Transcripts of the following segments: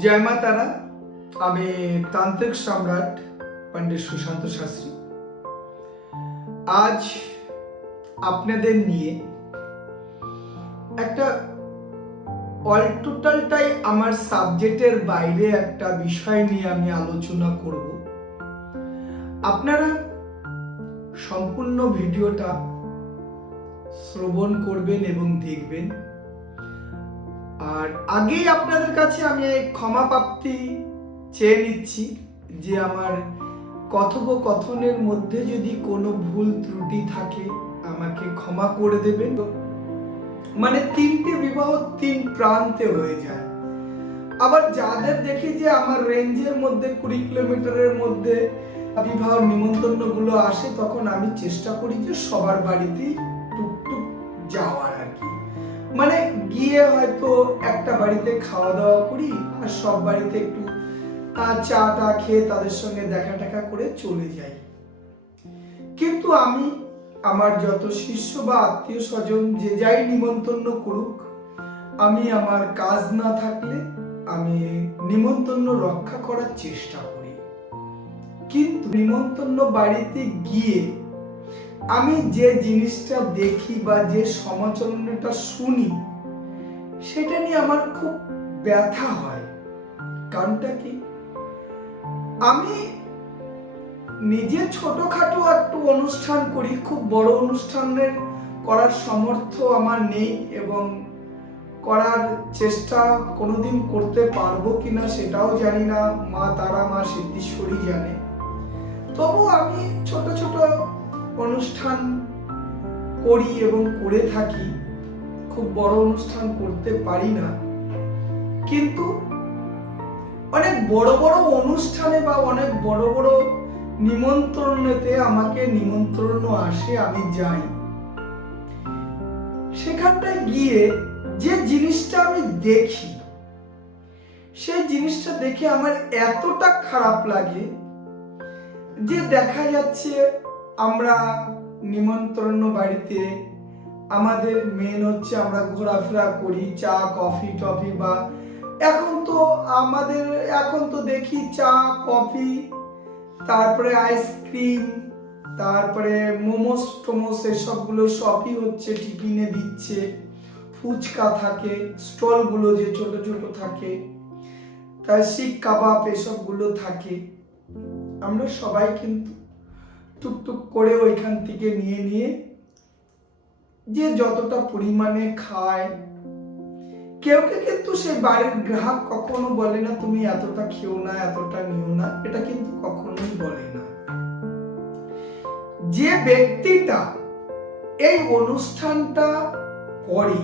জয় মা তারা, আমি তান্ত্রিক সম্রাট পণ্ডিত সুশান্ত শাস্ত্রী। আজ আপনাদের নিয়ে একটা অল টোটালটাই আমার সাবজেক্টের বাইরে একটা বিষয় নিয়ে আমি আলোচনা করব। আপনারা সম্পূর্ণ ভিডিওটা শ্রবণ করবেন এবং দেখবেন। আর আগেই আপনাদের কাছে আমি ক্ষমা প্রাপ্তি চেয়ে নিচ্ছি যে আমার কথোপকথনের মধ্যে যদি কোনো ভুল ত্রুটি থাকে, আমাকে ক্ষমা করে দেবেন। মানে তিনটে বিবাহ তিন প্রান্তে হয়ে যায়। আবার যাদের দেখি যে আমার রেঞ্জের মধ্যে, কুড়ি কিলোমিটারের মধ্যে বিবাহ নিমন্ত্রণগুলো আসে, তখন আমি চেষ্টা করি যে সবার বাড়িতেই টুকটুক যাওয়ার আর কি। মানে গিয়ে হয়তো একটা বাড়িতে খাওয়া দাওয়া করি আর সব বাড়িতে একটু চা টা খেয়ে তাদের সঙ্গে দেখা টাকা করে চলে যাই। কিন্তু আমি, আমার যত শিষ্য বা আত্মীয় স্বজন যে যাই নিমন্ত্রণ করুক, আমি আমার কাজ না থাকলে আমি নিমন্ত্রণ রক্ষা করার চেষ্টা করি। কিন্তু নিমন্ত্রণ বাড়িতে গিয়ে আমি যে জিনিসটা দেখি বা যে সমালোচনাটা শুনি সেটা নিয়ে আমার খুব ব্যথা হয়। কারণটা কি? আমি নিজে ছোটখাটো একটু অনুষ্ঠান করি, খুব বড় অনুষ্ঠানের করার সামর্থ্য আমার নেই এবং করার চেষ্টা কোনোদিন করতে পারব কিনা সেটাও জানি না, মা, তারা, মা সিদ্ধেশ্বরী জানে। তবু আমি ছোট ছোট অনুষ্ঠান করি এবং করে থাকি। খুব বড় অনুষ্ঠান করতে পারি না। কিন্তু অনেক বড় বড় অনুষ্ঠানে বা অনেক বড় বড় নিমন্ত্রণেতে আমাকে নিমন্ত্রণ আসে, আমি যাই। সেখানটায় গিয়ে যে জিনিসটা আমি দেখি, সেই জিনিসটা দেখে আমার এতটা খারাপ লাগে যে দেখা যাচ্ছে আমরা নিমন্ত্রণ বাড়িতে আমাদের মেন হচ্ছে আমরা ঘোরাফেরা করি, চা কফি টফি বা এখন তো আমাদের, এখন তো দেখি চা কফি তারপরে আইসক্রিম তারপরে মোমোস, টোমোস এসবগুলো সবই হচ্ছে টিফিনে দিচ্ছে, ফুচকা থাকে স্টলগুলো যে ছোট ছোট থাকে তার শিক কাবাব এসবগুলো থাকে। আমরা সবাই কিন্তু টুকটুক করে ওইখান থেকে নিয়ে নিয়ে যে যতটা পরিমাণে খায়। কেউ কে কিন্তু সেই বাড়ির গ্রাহক কখনো বলে না, তুমি এতটা খেও না, এতটা নিও না। এটা কিন্তু কখনোই বলে না। যে ব্যক্তিটা এই অনুষ্ঠানটা করে,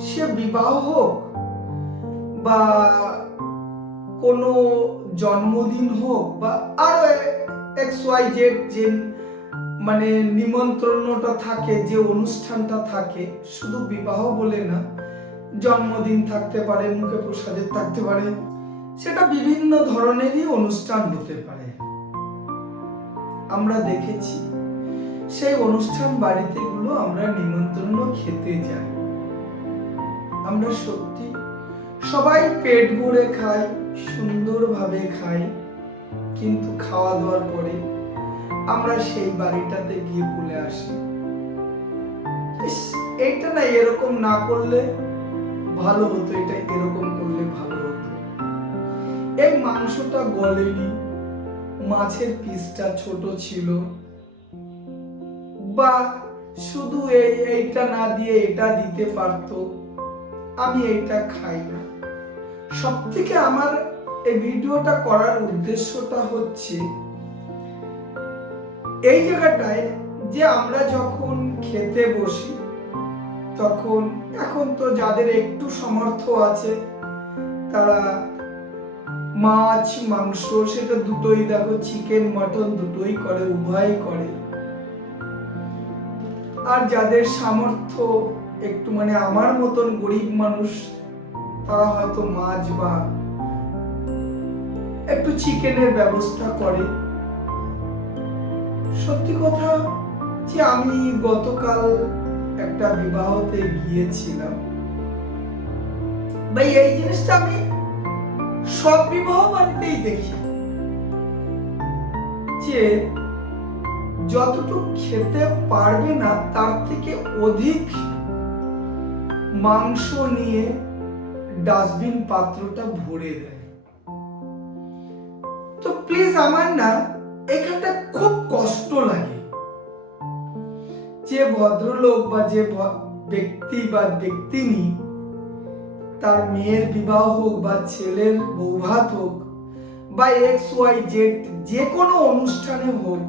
সে বিবাহ হোক বা কোনো জন্মদিন হোক বা আরও এক্স, ওয়াই, জেড যে মানে নিমন্ত্রণটা থাকে, যে অনুষ্ঠানটা থাকে, শুধু বিবাহ বলে না, জন্মদিন থাকতে পারে, মুখে প্রসাদের থাকতে পারে, সেটা বিভিন্ন ধরনেরই অনুষ্ঠান হতে পারে। আমরা দেখেছি, সেই অনুষ্ঠান বাড়িতে গুলো আমরা নিমন্ত্রণ খেতে যাই। আমরা সত্যি সবাই পেট ভরে খাই, সুন্দরভাবে খাই, কিন্তু খাওয়া দাওয়ার পরে আমরা সেই বাড়িটাতে গিয়ে বলে আসি। এইটা না এরকম না করলে ভালো হতো, এটা এরকম করলে ভালো হতো। এই মাংসটা গলেনি, মাছের পিসটা ছোট ছিল। বা শুধু এই, এইটা না দিয়ে এটা দিতে পারতো, আমি এটা খাই না। সব থেকে আমার এই ভিডিওটা করার উদ্দেশ্যটা হচ্ছে এই জায়গাটায় যে আমরা যখন খেতে বসি, তখন এখন তো যাদের একটু সামর্থ্য আছে, তারা মাছ, মাংস সেটা দুটোই দেখো চিকেন মটন দুটোই করে উভয় করে। আর যাদের সামর্থ্য একটু মানে আমার মতন গরিব মানুষ, তারা হয়তো মাছ বা একটু চিকেনের ব্যবস্থা করে। সত্যি কথা যে আমি গতকাল একটা বিবাহতে গিয়েছিলাম। ভাই, এই জিনিসটা আমি সব বিবাহ বাড়িতেই দেখি। যে যতটুকু খেতে পারবে না, তার থেকে অধিক মাংস নিয়ে ডাস্টবিন পাত্রটা ভরে দেয়। তো প্লিজ আমার না এখানটা খুব কষ্ট লাগে। যে ভদ্রলোক বা যে ব্যক্তি বা ব্যক্তিনি, তার মেয়ের বিবাহ হোক বা ছেলের বৌভাত হোক বা এক্স ওয়াই জেড যে কোনো অনুষ্ঠানে হোক,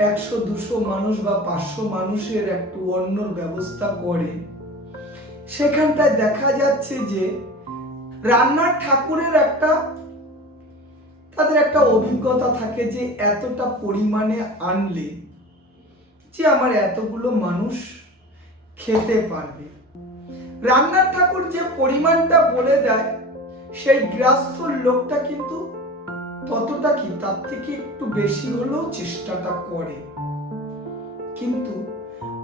একশো, দুশো মানুষ বা পাঁচশো মানুষের একটু অন্য ব্যবস্থা করে। সেখানটায় দেখা যাচ্ছে যে রান্নার ঠাকুরের একটা তাদের একটা অভিজ্ঞতা থাকে যে এতটা পরিমাণে আনলে যে আমার এতগুলো মানুষ খেতে পারবে। রান্নার ঠাকুর যে পরিমাণটা বলে দেয়, সেই গৃহস্থ লোকটা কিন্তু ততটা কি, তার থেকে একটু বেশি হলেও চেষ্টাটা করে। কিন্তু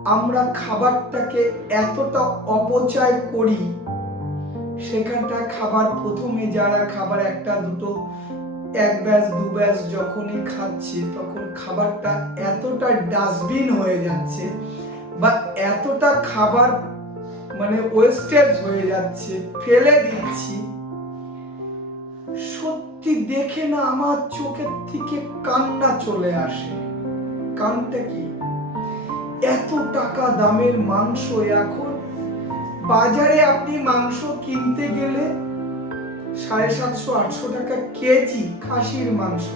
আমরা খাবারটাকে এতটা অপচয় করি সেখানটা খাবার, প্রথমে যারা খাবার একটা, দুটো এক ব্যাচ দু ব্যাচ যখনই খাচ্ছে, তখন খাবারটা এতটা ডাস্টবিন হয়ে যাচ্ছে বা এতটা খাবার মানে ওয়েস্টেজ হয়ে যাচ্ছে, ফেলে দিচ্ছি। সত্যি দেখে না আমার চোখের থেকে কান্না চলে আসে। কানটা কি? এত টাকা দামের মাংস এখন বাজারে আপনি মাংস কিনতে গেলে সাড়ে সাতশো, আটশো টাকা কেজি খাসির মাংস।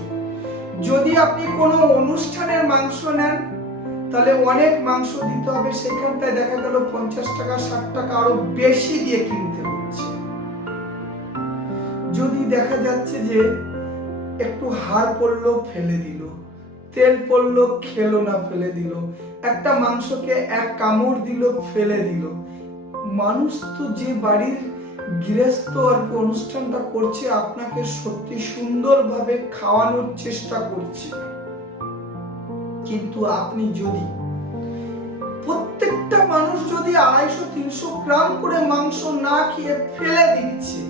যদি আপনি কোনো অনুষ্ঠানের মাংস নেন, তাহলে অনেক মাংস দিতে হবে। সেখানটায় দেখা গেল পঞ্চাশ টাকা, ষাট টাকা আরও বেশি দিয়ে কিনতে হচ্ছে। যদি দেখা যাচ্ছে যে একটু হাড় পড়ল, ফেলে দিল, তেল পড়ল, খেলো না, ফেলে দিল, একটা মাংসকে এক কামড় দিল, ফেলে দিল। মানুষ তো যে বাড়ির গৃহস্থ আর কি অনুষ্ঠানটা করছে, আপনাকে সত্যি সুন্দরভাবে খাওয়ানোর চেষ্টা করছে। কিন্তু আপনি যদি প্রত্যেকটা মানুষ যদি আড়াইশো, তিনশো গ্রাম করে মাংস না খেয়ে ফেলে দিচ্ছে,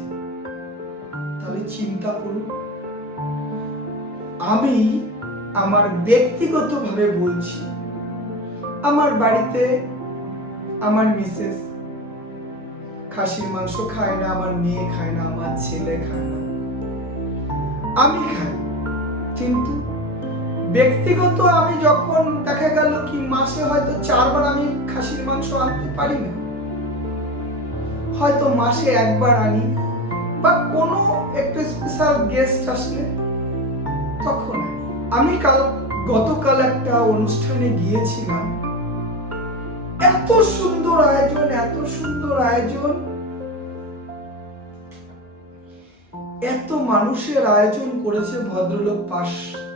তাহলে চিন্তা করুন। আমি আমার ব্যক্তিগতভাবে বলছি, আমার বাড়িতে আমার মিসেস খাসির মাংস খায় না, আমার মেয়ে খায় না, আমার ছেলে খায় না। আমি খাই, কিন্তু ব্যক্তিগত আমি যখন দেখা গেল কি মাসে হয়তো চারবার আমি খাসির মাংস আনতে পারি না, হয়তো মাসে একবার আনি, বা কোনো একটু স্পেশাল গেস্ট আসলে তখন আমি কাল, গতকাল একটা অনুষ্ঠানে গিয়েছিলাম, এত সুন্দর আয়োজন, এত সুন্দর আয়োজন এত মানুষের আয়োজন করেছে, ভদ্রলোক পাঁচ,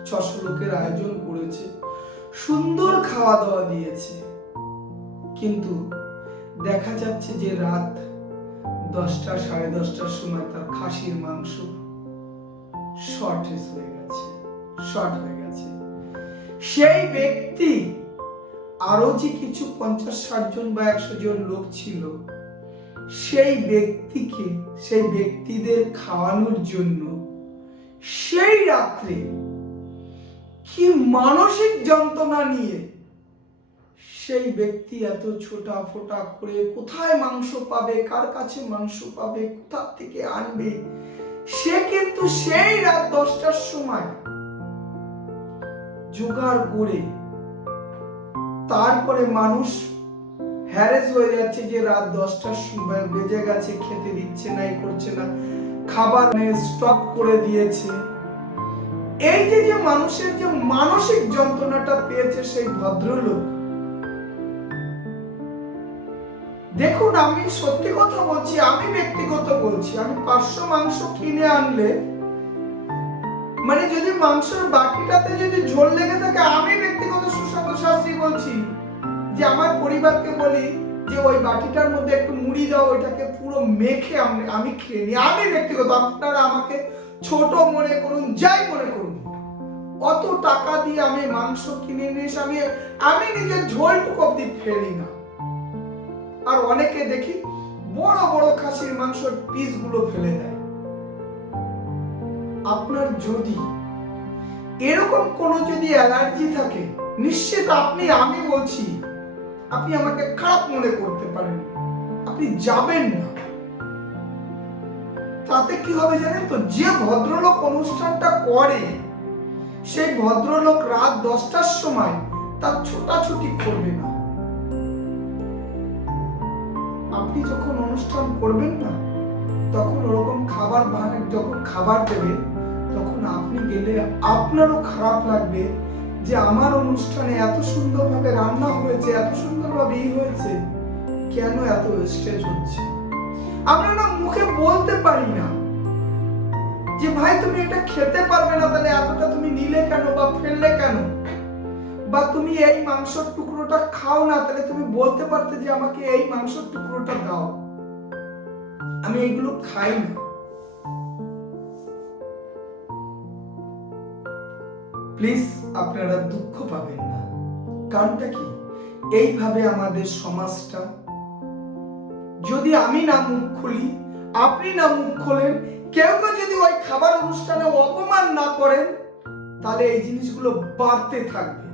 ছশো লোকের আয়োজন করেছে, সুন্দর খাওয়া দাওয়া দিয়েছে। কিন্তু দেখা যাচ্ছে যে রাত দশটা, সাড়ে দশটার সময় তার খাসির মাংস শর্টেজ হয়ে গেছে শর্ট হয়ে গেছে। সেই ব্যক্তি আরও যে কিছু পঞ্চাশ, ষাট জন বা একশো জন লোক ছিল সেই ব্যক্তিকে, সেই ব্যক্তিদের খাওয়ানোর জন্য সেই রাত্রে কি মানসিক যন্ত্রণা নিয়ে সেই ব্যক্তি এত ছোটা ফোটা করে কোথায় মাংস পাবে, কার কাছে মাংস পাবে, কোথা থেকে আনবে, সে কিন্তু সেই রাত দশটার সময় জোগাড় করে তারপরে মানুষ হ্যারেস হয়ে যাচ্ছে যে রাত দশটার সময়, বেজে গেছে, খেতে দিচ্ছে না, এই করছে না, খাবার স্টপ করে দিয়েছে। এই যে যে মানুষের যে মানসিক যন্ত্রণাটা পেয়েছে সেই ভদ্রলোক। দেখুন, আমি সত্যি কথা বলছি, আমি ব্যক্তিগত বলছি, আমি পাঁচশো মাংস কিনে আনলে মানে যদি মাংসের বাকিটাতে যদি ঝোল লেগে থাকে, আমি ব্যক্তিগত সুশান্ত শাস্ত্রী বলছি। যে আমার পরিবারকে বলি যে ওই বাটিটার মধ্যে একটু মুড়ি দাও, ওইটাকে পুরো মেখে আমি আমি খেয়ে নিই। আমি ব্যক্তিগত, আপনারা আমাকে ছোট মনে করুন, যাই মনে করুন অত টাকা দিয়ে আমি মাংস কিনে নিয়ে এসে আমি আমি নিজের ঝোলটুকু অব্দি ফেলি না। আর অনেকে দেখি বড় বড় খাসির মাংসের পিসগুলো ফেলে দেয়। আপনার যদি এরকম কোনো যদি অ্যালার্জি থাকে, নিশ্চিত আপনি, আমি বলছি আপনি আমাকে খারাপ মনে করতে পারেন। আপনি যাবেন না। তাতে কি হবে জানেন তো? যে ভদ্রলোক অনুষ্ঠানটা করে, সেই ভদ্রলোক রাত দশটার সময় তার ছোটাছুটি করবে না। আপনি যখন অনুষ্ঠান করবেন না, তখন ওরকম খাবার বানানে যখন খাবার দেবে, তখন আপনি গেলে আপনারও খারাপ লাগবে যে আমার অনুষ্ঠানে এত সুন্দরভাবে রান্না হয়েছে, এত সুন্দরভাবে ই হয়েছে, কেন এত স্টেজ হচ্ছে? আমরা না মুখে বলতে পারি না যে, ভাই, তুমি এটা খেতে পারবে না, তাহলে এতটা তুমি নিলে কেন বা ফেললে কেন? বা তুমি এই মাংসের টুকরোটা খাও না, তাহলে তুমি বলতে পারতে যে, আমাকে এই মাংসের টুকরোটা দাও। আমি এগুলো খাই না। প্লিজ, আপনারা দুঃখ পাবেন না। কারণটা কি? এইভাবে আমাদের সমাজটা। যদি আমি না মুখ খুলি, আপনি না মুখ খোলেন, কেউ কেউ যদি ওই খাবার অনুষ্ঠানে অপমান না করেন, তাহলে এই জিনিসগুলো বাড়তে থাকবে।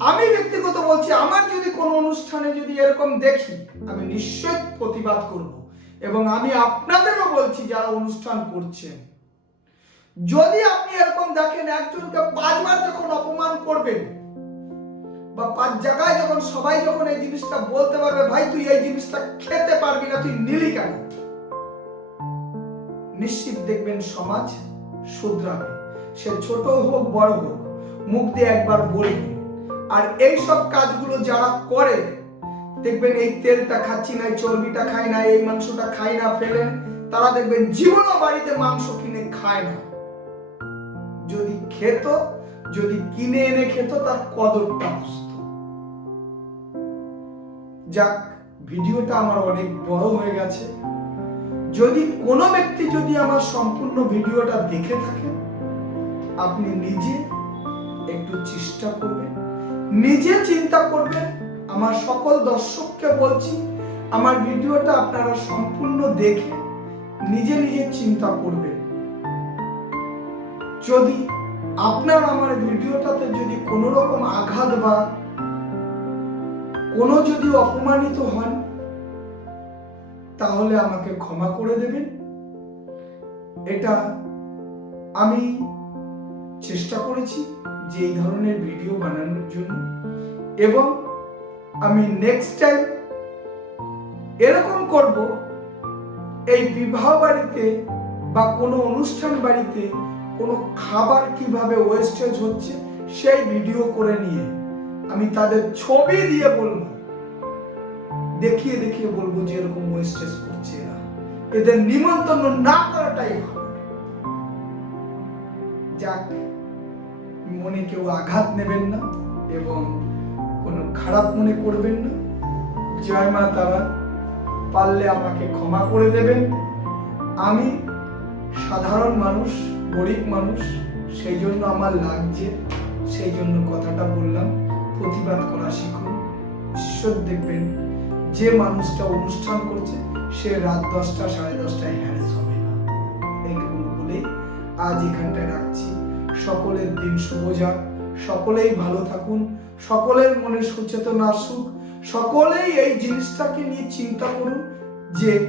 আমি ব্যক্তিগত বলছি, আমার যদি কোনো অনুষ্ঠানে যদি এরকম দেখি, আমি নিশ্চয় প্রতিবাদ করব। এবং আমি আপনাদেরও বলছি, যারা অনুষ্ঠান করছেন, যদি আপনি এরকম দেখেন, একজনকে পাঁচবার যখন অপমান করবেন বা পাঁচ জায়গায় যখন সবাই যখন এই জিনিসটা বলতে পারবে, ভাই, তুই এই জিনিসটা খেতে পারবি না, তুই নিলি কেন? নিশ্চিত দেখবেন সমাজ শুধরাবে। সে ছোট হোক, বড় হোক, মুখ দিয়ে একবার বলবে আর এই সব কাজগুলো যারা করে, দেখবেন এই তেলটা খাচ্ছি না চর্বিটা খাই না, এই মাংসটা খাই না, ফেলেন, তারা দেখবেন জীবনও বাড়িতে মাংস কিনে খায় না। যদি খেত, যদি কিনে এনে খেত, তার কদরটা বুঝত। যাক, ভিডিওটা আমার অনেক বড় হয়ে গেছে। যদি কোনো ব্যক্তি যদি আমার সম্পূর্ণ ভিডিওটা দেখে থাকেন আপনি নিজে একটু চেষ্টা করবেন। নিজে চিন্তা করবেন, আমার সকল দর্শককে বলছি, আমার ভিডিওটা আপনারা সম্পূর্ণ দেখে নিজে নিজে চিন্তা করবেন। যদি আপনার আমার ভিডিওটাতে যদি কোনো রকম আঘাত বা কোনো যদি অপমানিত হন, তাহলে আমাকে ক্ষমা করে দেবেন। এটা আমি চেষ্টা করেছি যে এই ধরনের ভিডিও বানানোর জন্য। এবং আমি নেক্সট টাইম এরকম করব, এই বিবাহ বাড়িতে বা কোনো অনুষ্ঠান বাড়িতে কোনো খাবার কীভাবে ওয়েস্টেজ হচ্ছে, সেই ভিডিও করে নিয়ে আমি তাদের ছবি দিয়ে বলব। দেখিয়ে দেখিয়ে বলব যে এরকম ওয়েস্টেজ করছে এরা। এদের নিমন্ত্রণ না করাটাই ভালো। যাক, মনে কেউ আঘাত নেবেন না এবং কোনো খারাপ মনে করবেন না। জয় মা তারা, পারলে আমাকে ক্ষমা করে দেবেন। আমি সাধারণ মানুষ, গরিব মানুষ, সেই জন্য আমার লাগছে, সেই জন্য কথাটা বললাম। প্রতিবাদ করা শিখুন, ঈশ্বর দেখবেন। যে মানুষটা অনুষ্ঠান করছে, সে রাত দশটা, সাড়ে দশটায় হ্যারেস হবে না। এইটুকু বলেই আজ এখানটায় রাখছি। সকলের দিন শুভ যাক। সকলেই ভালো থাকুন। সকলের মনে সচেতন আসুক। সকলেই এই জিনিসটাকে নিয়ে চিন্তা করুন যে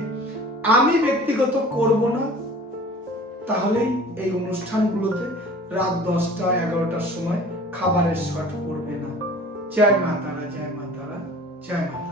আমি ব্যক্তিগত করব না। তাহলেই এই অনুষ্ঠানগুলোতে রাত দশটা, এগারোটার সময় খাবারের শর্ট পড়বে না। জয় মা তারা, জয় মা তারা, জয় মা